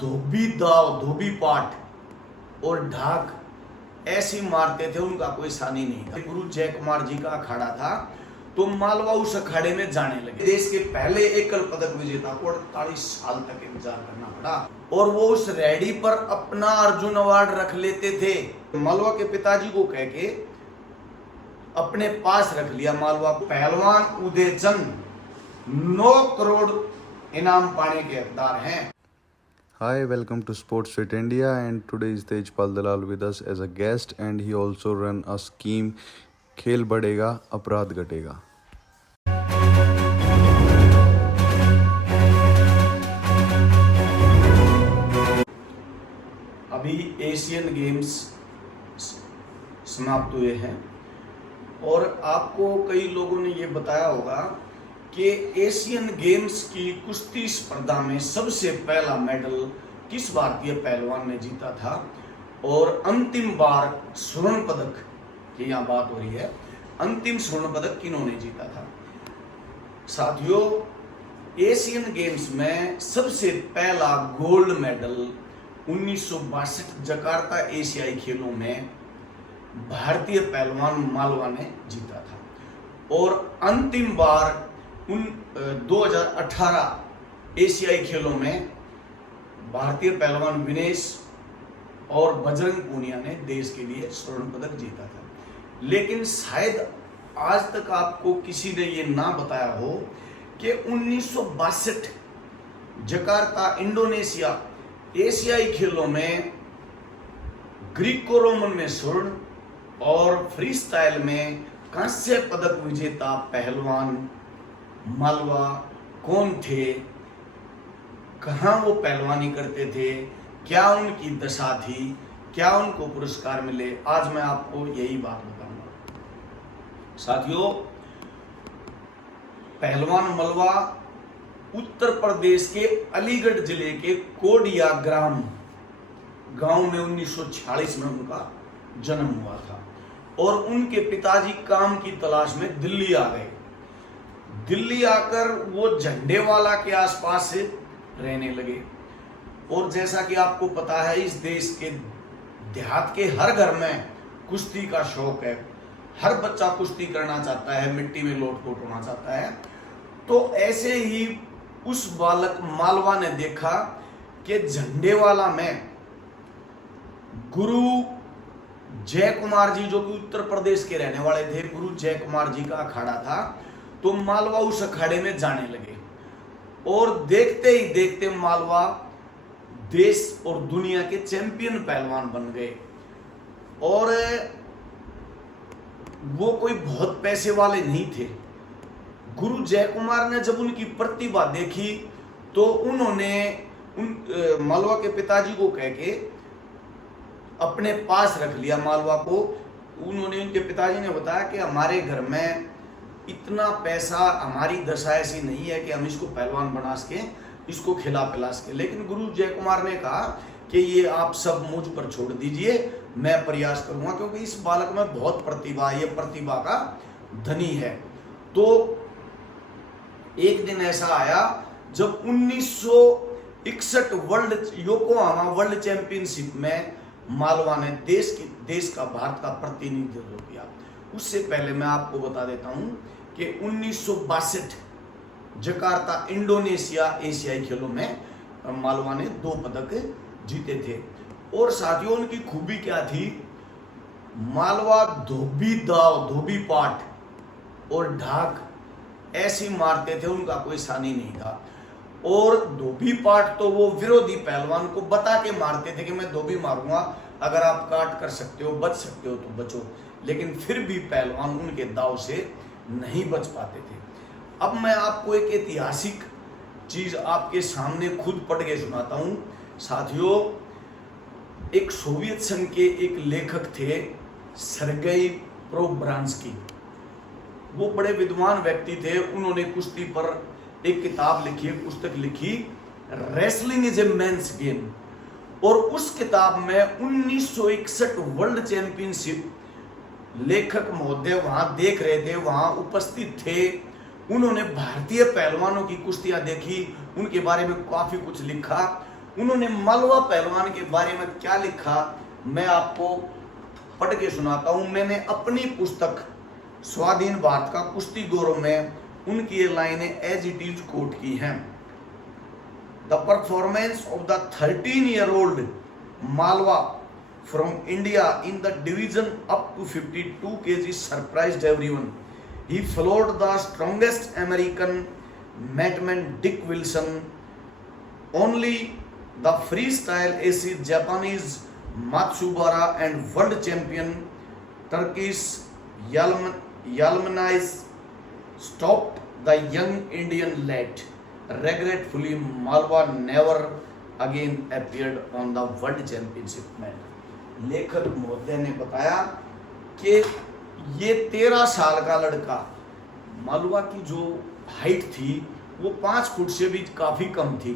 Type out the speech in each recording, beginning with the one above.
धोबी दाव, धोबी पाठ और ढाक ऐसी मारते थे, उनका कोई सानी नहीं था। गुरु जय कुमार जी का अखाड़ा था तो मालवा उस अखाड़े में जाने लगे। देश के पहले एकल पदक विजेता को 48 साल तक इंतजार करना पड़ा और वो उस रेडी पर अपना अर्जुन अवार्ड रख लेते थे। मालवा के पिताजी को कह के अपने पास रख लिया। मालवा पहलवान उदय चंद 9 करोड़ इनाम पाने के हकदार हैं। Hi, welcome to Sports Fit India, and today is Tejpal Dalal with us as a guest, and he also run a scheme खेल बढ़ेगा अपराध घटेगा। अभी एशियन गेम्स समाप्त हुए हैं और आपको कई लोगों ने ये बताया होगा कि एशियन गेम्स की कुश्ती स्पर्धा में सबसे पहला मेडल किस भारतीय पहलवान ने जीता था और अंतिम बार स्वर्ण पदक की यहाँ बात हो रही है, अंतिम स्वर्ण पदक किन्होंने जीता था। साथियों, एशियन गेम्स में सबसे पहला गोल्ड मेडल 1962 जकार्ता एशियाई खेलों में भारतीय पहलवान मालवा ने जीता था और अंतिम बार 2018 एशियाई खेलों में भारतीय पहलवान विनेश और बजरंग पूनिया ने देश के लिए स्वर्ण पदक जीता था। लेकिन शायद आज तक आपको किसी ने ये ना बताया हो कि 1962 जकार्ता इंडोनेशिया एशियाई खेलों में ग्रीको रोमन में स्वर्ण और फ्री स्टाइल में कांस्य पदक विजेता पहलवान मालवा कौन थे, कहां वो पहलवानी करते थे, क्या उनकी दशा थी, क्या उनको पुरस्कार मिले, आज मैं आपको यही बात बताऊंगा। साथियों, पहलवान मालवा उत्तर प्रदेश के अलीगढ़ जिले के कोडिया ग्राम गांव में 1946 में उनका जन्म हुआ था और उनके पिताजी काम की तलाश में दिल्ली आ गए। दिल्ली आकर वो झंडेवाला के आसपास से रहने लगे और जैसा कि आपको पता है, इस देश के देहात के हर घर में कुश्ती का शौक है, हर बच्चा कुश्ती करना चाहता है, मिट्टी में लोट-पोट होना चाहता है। तो ऐसे ही उस बालक मालवा ने देखा कि झंडेवाला में गुरु जय कुमार जी, जो कि उत्तर प्रदेश के रहने वाले थे, गुरु जय कुमार जी का अखाड़ा था, तो मालवा उस अखाड़े में जाने लगे और देखते ही देखते मालवा देश और दुनिया के चैंपियन पहलवान बन गए। और वो कोई बहुत पैसे वाले नहीं थे। गुरु जय कुमार ने जब उनकी प्रतिभा देखी तो उन्होंने मालवा के पिताजी को कह के अपने पास रख लिया मालवा को। उन्होंने, उनके पिताजी ने बताया कि हमारे घर में इतना पैसा, हमारी दशा ऐसी नहीं है कि हम इसको पहलवान बना सके, इसको खिला पिला सके। लेकिन गुरु जय कुमार ने कहा कि ये आप सब मुझ पर छोड़ दीजिए, मैं प्रयास करूंगा, क्योंकि इस बालक में बहुत प्रतिभा है, ये प्रतिभा का धनी है। तो एक दिन ऐसा आया जब 1961 योकोहामा वर्ल्ड चैंपियनशिप में मालवा ने देश का, भारत का प्रतिनिधित्व किया। उससे पहले मैं आपको बता देता हूं कि 1962 जकार्ता इंडोनेशिया एशियाई खेलों में मालवा ने 2 पदक जीते थे। और साथियों, उनकी खूबी क्या थी, मालवा धोबी दाव, धोबी पाठ और ढाक ऐसी मारते थे, उनका कोई सानी नहीं था। और धोबी पाठ तो वो विरोधी पहलवान को बता के मारते थे कि मैं धोबी मारूंगा, अगर आप काट कर सकते हो, बच सकते हो तो बचो। लेकिन फिर भी पहलवान उनके दाव से नहीं बच पाते थे। अब मैं आपको एक ऐतिहासिक चीज आपके सामने खुद पढ़ के सुनाता हूं। साथियों, एक सोवियत संघ के एक लेखक थे सर्गेई प्रोब्रांस्की। वो बड़े विद्वान व्यक्ति थे। उन्होंने कुश्ती पर एक किताब लिखी, एक पुस्तक लिखी, wrestling is a men's game. और उस किताब में 1961 वर्ल्ड चैंपियनशिप लेखक महोदय वहां देख रहे थे, वहां उपस्थित थे। उन्होंने भारतीय पहलवानों की कुश्तियां देखी, उनके बारे में काफी कुछ लिखा। उन्होंने मालवा पहलवान के बारे में क्या लिखा मैं आपको पढ़ के सुनाता हूं। मैंने अपनी पुस्तक स्वाधीन भारत का कुश्ती गौरव में उनकी ये लाइनें एज इट इज कोट की हैं। The performance of the 13-year-old Malwa from India in the division up to 52 kg surprised everyone. He followed the strongest American Mattman Dick Wilson. Only the freestyle ace Japanese Matsubara and world champion Turkish Yalmanais stopped the young Indian lad. Regretfully, Malwa never again appeared on the world championship match. लेखक महोदय ने बताया कि ये 13 साल का लड़का, मालवा की जो हाइट थी वो 5 फुट से भी काफी कम थी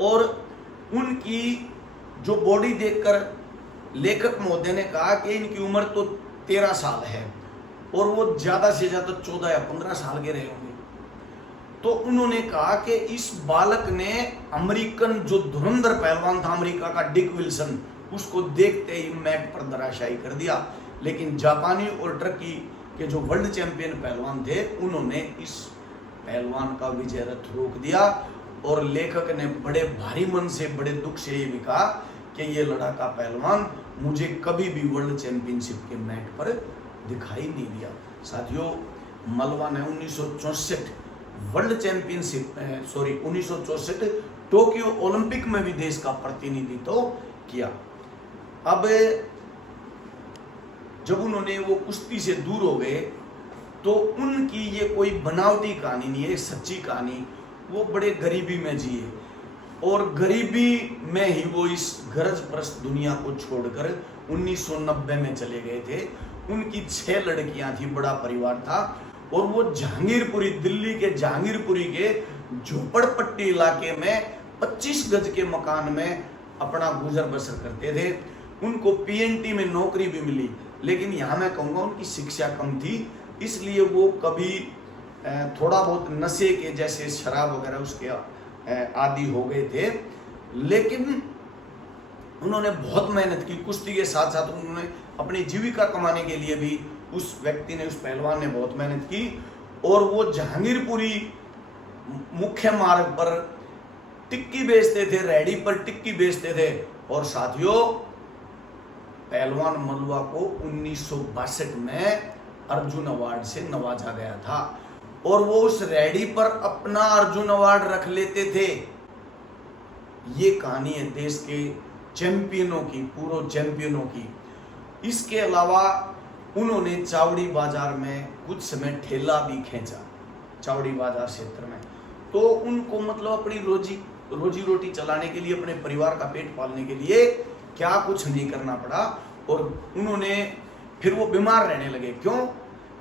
और उनकी जो बॉडी देखकर लेखक महोदय ने कहा कि इनकी उम्र तो 13 साल है और वो ज्यादा से ज्यादा 14 या 15 साल के रहे होंगे। तो उन्होंने कहा कि इस बालक ने अमेरिकन जो धुरंधर पहलवान था अमेरिका का डिक विल्सन, उसको देखते ही मैट पर धराशायी कर दिया। लेकिन जापानी और टर्की के जो वर्ल्ड चैंपियन पहलवान थे उन्होंने इस पहलवान का विजय रथ रोक दिया और लेखक ने बड़े भारी मन से बड़े दुख से ये भी कहा कि ये लड़ाका पहलवान मुझे कभी भी वर्ल्ड चैंपियनशिप के मैट पर दिखाई नहीं दिया। साथियों, मालवा ने 1964 वर्ल्ड चैंपियनशिप 1964 टोक्यो ओलंपिक में भी देश का प्रतिनिधित्व किया। अब जब उन्होंने वो कुश्ती से दूर हो गए तो उनकी ये कोई बनावटी कहानी नहीं है, सच्ची कहानी। वो बड़े गरीबी में जिए और गरीबी में ही वो इस गरजप्रस्त दुनिया को छोड़कर 1990 में चले गए थे। उनकी 6 लड़कियां थी, बड़ा परिवार था और वो जहांगीरपुरी, दिल्ली के जहांगीरपुरी के झोपड़पट्टी इलाके में 25 गज के मकान में अपना गुजर बसर करते थे। उनको पीएनटी में नौकरी भी मिली, लेकिन यहाँ मैं कहूँगा उनकी शिक्षा कम थी, इसलिए वो कभी थोड़ा बहुत नशे के जैसे शराब वगैरह उसके आदी हो गए थे। लेकिन उन्होंने बहुत मेहनत की, कुश्ती के साथ साथ उन्होंने अपनी जीविका कमाने के लिए भी उस व्यक्ति ने, उस पहलवान ने बहुत मेहनत की और वो जहांगीरपुरी मुख्य मार्ग पर टिक्की बेचते थे, रेहड़ी पर टिक्की बेचते थे। और साथियों, पहलवान मालवा को 1962 में अर्जुन अवार्ड से नवाजा गया था और वो उस रेहड़ी पर अपना अर्जुन अवार्ड रख लेते थे। ये कहानी है देश के चैंपियनों की, पूर्व चैंपियनों की। इसके अलावा उन्होंने चावड़ी बाजार में कुछ समय ठेला भी खींचा, चावड़ी बाजार क्षेत्र में। तो उनको मतलब अपनी रोजी रोटी चलाने के लिए, अपने परिवार का पेट पालने के लिए क्या कुछ नहीं करना पड़ा। और उन्होंने फिर वो बीमार रहने लगे। क्यों?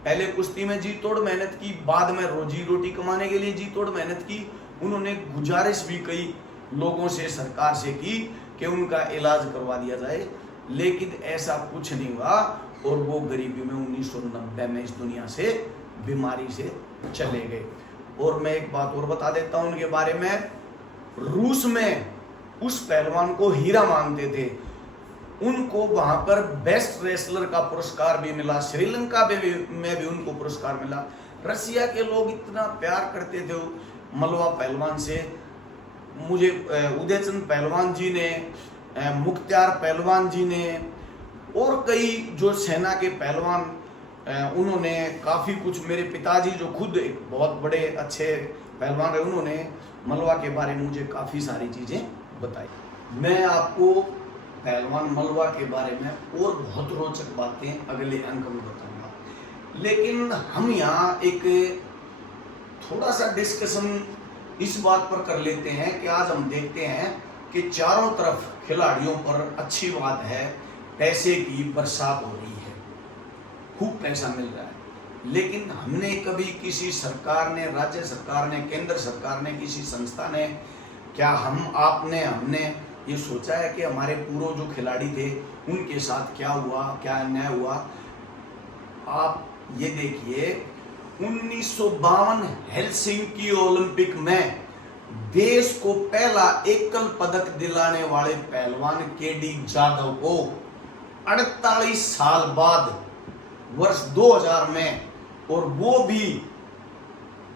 पहले कुश्ती में जी तोड़ मेहनत की, बाद में रोजी रोटी कमाने के लिए जी तोड़ मेहनत की। उन्होंने गुजारिश भी कई लोगों से, सरकार से की कि उनका इलाज करवा दिया जाए, लेकिन ऐसा कुछ नहीं हुआ और वो गरीबी में 1990 में इस दुनिया से, बीमारी से चले गए। और मैं एक बात और बता देता हूं उनके बारे में। रूस में उस पहलवान को हीरा मानते थे, उनको वहां पर बेस्ट रेसलर का पुरस्कार भी मिला, श्रीलंका में भी उनको पुरस्कार मिला। रसिया के लोग इतना प्यार करते थे मालवा पहलवान से। मुझे उदयचंद पहलवान जी ने, मुख्तार पहलवान जी ने और कई जो सेना के पहलवान, उन्होंने काफ़ी कुछ, मेरे पिताजी जो खुद एक बहुत बड़े अच्छे पहलवान रहे, उन्होंने मालवा के बारे में मुझे काफ़ी सारी चीज़ें बताई। मैं आपको पहलवान मालवा के बारे में और बहुत रोचक बातें अगले अंक में बताऊंगा, लेकिन हम यहाँ एक थोड़ा सा डिस्कशन इस बात पर कर लेते हैं कि आज हम देखते हैं कि चारों तरफ खिलाड़ियों पर अच्छी बात है, पैसे की बरसात हो रही है, खूब पैसा मिल रहा है। लेकिन हमने कभी किसी सरकार ने, राज्य सरकार ने, केंद्र सरकार ने, किसी संस्था ने, क्या हमने ये सोचा है कि हमारे पूर्व जो खिलाड़ी थे उनके साथ क्या हुआ, क्या अन्याय हुआ? आप ये देखिए, 1952 हेलसिंकी ओलंपिक में देश को पहला एकल पदक दिलाने वाले पहलवान केडी जाधव को 48 साल बाद वर्ष 2000 में, और वो भी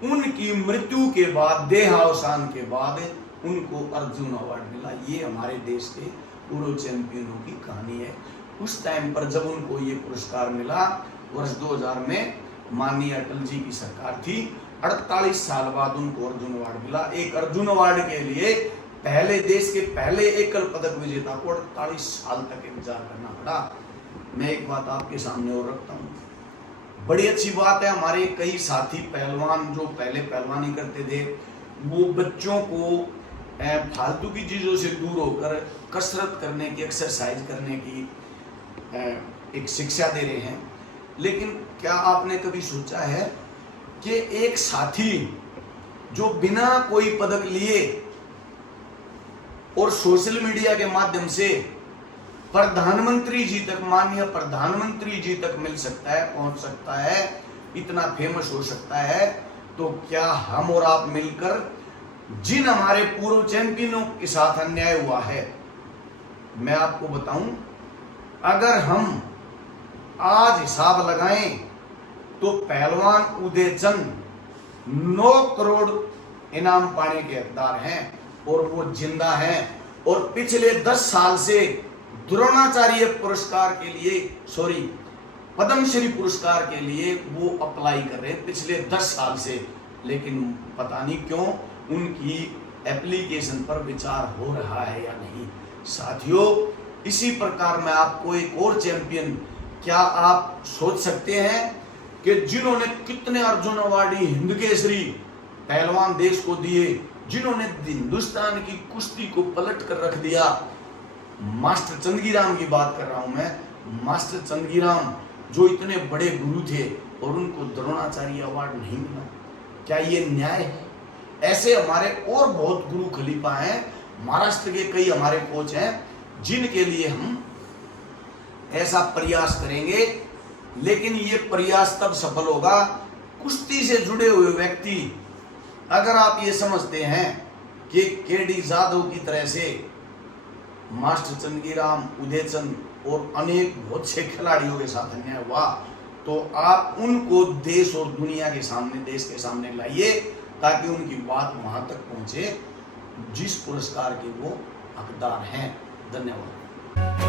उनकी मृत्यु के बाद, देहावसान के बाद उनको अर्जुन अवार्ड मिला। ये हमारे देश के पूर्व चैंपियनों की कहानी है। उस टाइम पर जब उनको ये पुरस्कार मिला वर्ष 2000 में, माननीय अटल जी की सरकार थी, 48 साल बाद उनको अर्जुन अवार्ड मिला। एक अर्जुन अवार्ड के लिए पहले देश के पहले एकल पदक विजेता को 48 साल तक इंतजार करना पड़ा। मैं एक बात आपके सामने और रखता हूँ, बड़ी अच्छी बात है, हमारे कई साथी पहलवान जो पहले पहलवानी करते थे, वो बच्चों को फालतू की चीज़ों से दूर होकर कसरत करने की, एक्सरसाइज करने की एक शिक्षा दे रहे हैं। लेकिन क्या आपने कभी सोचा है कि एक साथी जो बिना कोई पदक लिए और सोशल मीडिया के माध्यम से प्रधानमंत्री जी तक, माननीय प्रधानमंत्री जी तक मिल सकता है, पहुंच सकता है, इतना फेमस हो सकता है, तो क्या हम और आप मिलकर जिन हमारे पूर्व चैंपियनों के साथ अन्याय हुआ है, मैं आपको बताऊं, अगर हम आज हिसाब लगाएं तो पहलवान उदय चंद 9 करोड़ इनाम पाने के हकदार हैं और वो जिंदा हैं। और पिछले 10 साल से द्रोणाचार्य पुरस्कार के लिए, पद्मश्री पुरस्कार के लिए वो अप्लाई कर रहे हैं पिछले 10 साल से, लेकिन पता नहीं क्यों उनकी एप्लीकेशन पर विचार हो रहा है या नहीं। साथियों, इसी प्रकार मैं आपको एक और चैंपियन, क्या आप सोच सकते हैं कि जिन्होंने कितने अर्जुन अवार्ड हिंद केसरी पहलवान देश को दिए, जिन्होंने हिंदुस्तान की कुश्ती को पलट कर रख दिया, मास्टर चंदगीराम की बात कर रहा हूं मैं। मास्टर चंदगीराम जो इतने बड़े गुरु थे और उनको द्रोणाचार्य अवार्ड नहीं मिला, क्या ये न्याय है? ऐसे हमारे और बहुत गुरु खलीफा हैं, महाराष्ट्र के कई हमारे कोच हैं, जिनके लिए हम ऐसा प्रयास करेंगे। लेकिन ये प्रयास तब सफल होगा कुश्ती से जुड़े हुए व्यक्ति, अगर आप ये समझते हैं कि केडी जाधव की तरह से मास्टर चंदगीराम, उदय चंद और अनेक बहुत से खिलाड़ियों के साथ अन्याय हुआ, तो आप उनको देश और दुनिया के सामने, देश के सामने लाइए, ताकि उनकी बात वहां तक पहुंचे जिस पुरस्कार के वो हकदार हैं। धन्यवाद।